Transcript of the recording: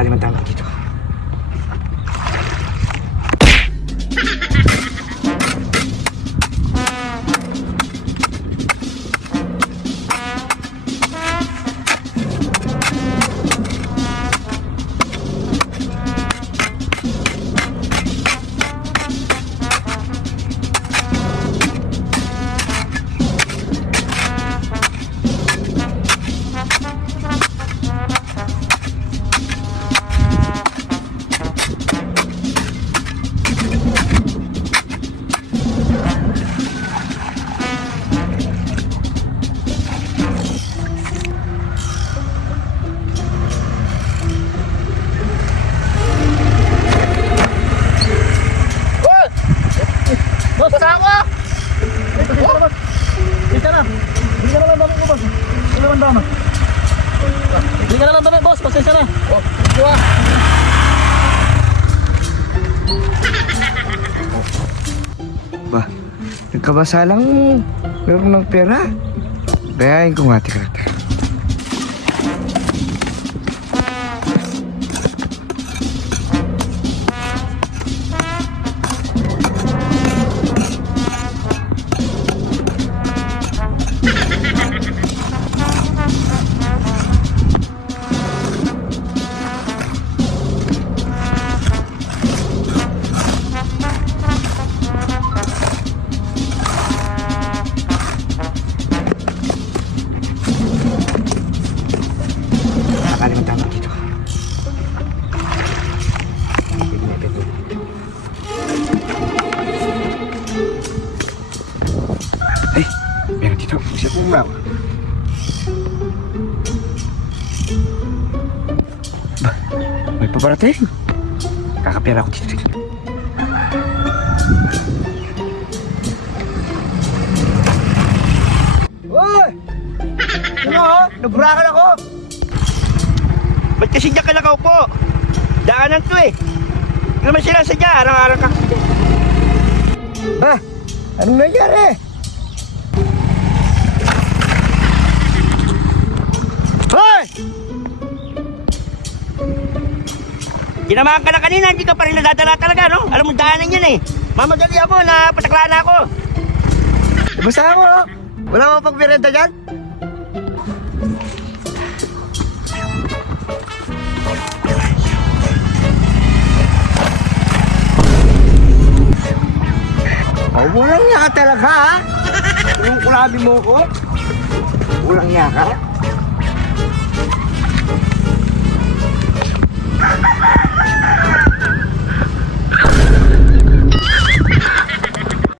Nakalimutan ko dito. Boss, basta ako! Hindi ka na. Hindi ka na lang dami ko, boss. Hindi naman dami. Hindi ka na lang dami, boss. Pasensya na. Oh, ito ah. Ba, nagkabasa lang meron ng pera. Bayain ko nga, teka. Nakalimutan ko dito. Ay, meron dito. Siya pumulaw. Ba, may paparating. Kakapira ko dito. Uy! Ano? Naburakan ako! Ba't kasi diyan ka nakaupo? Daanan to eh. Hindi naman sila sadya, araw-araw ka. Ba, anong nangyari? Hoy! Ginamaan ka na kanina, hindi ka pa rin nadadala talaga, no? Alam mo, daanan yan eh. Mamadali ako, napataklaan ako. Basta ako, oh. Wala akong pagpirenta dyan. Oh, walang niya ka talaga, ha? Kung kulabi mo ko, walang niya ka.